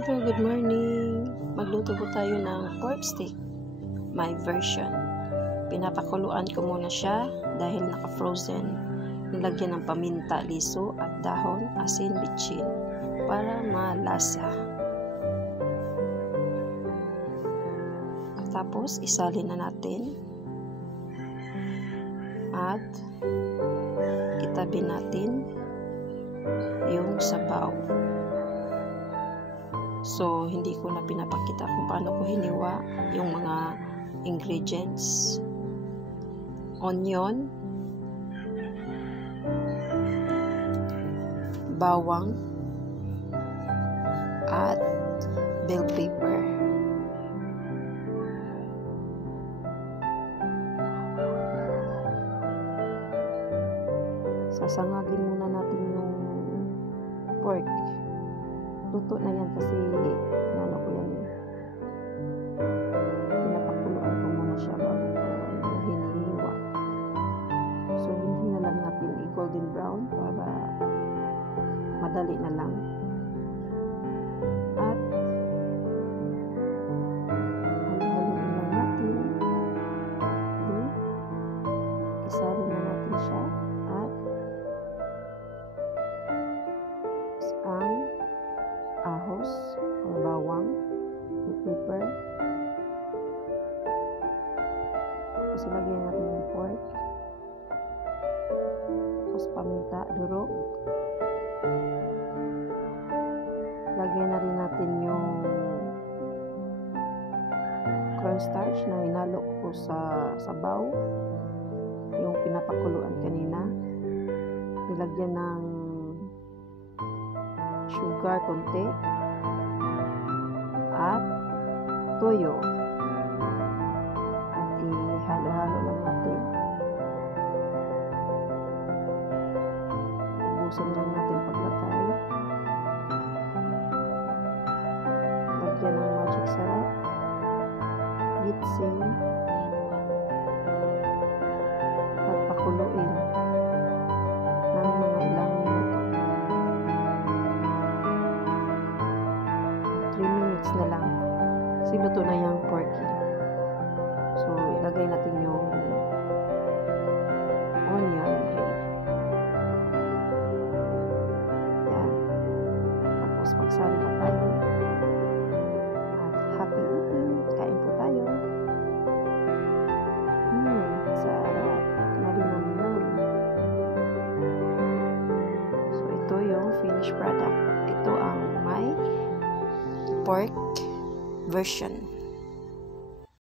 Hello, good morning. Magluto po tayo ng pork steak. My version. Pinapakuluan ko muna siya dahil naka-frozen. Nilagyan ng paminta, liso at dahon, asin, bitchin para malasa. At tapos isalin na natin at itabi natin yung sabaw. So, hindi ko na pinapakita kung paano ko hiniwa yung mga ingredients. Onion, bawang, at bell pepper. Sasangagin muna natin yung pork. Luto na yan kasi inano ko yan eh. Pinapakuluan ko muna siya bago ko hinihiwa. So hindi na lang natin i-golden brown para madali na lang. At haluin lang natin. Then isalin na natin siya at ang ahos o bawang, pepper. Tapos ilagyan natin yung pork. Tapos paminta, durog. Lagyan na rin natin yung cornstarch na hinalo ko sa sabaw. Yung pinapakuluan kanina. Nilagyan ng sugar konti at toyo at ihalo-halo lang natin. Ubusin lang natin paglagay. Lagyan ng magic sarap, ginseng at pakuluin ng mga ilang minuto. 3 minutes na lang kasi luto na yung porky. So ilagay natin yung onion ready. Yan. Tapos magsali na tayo at happy eating. Kain po tayo. Sarap. Malinamnam. So ito yung finished product. Ito ang my pork version.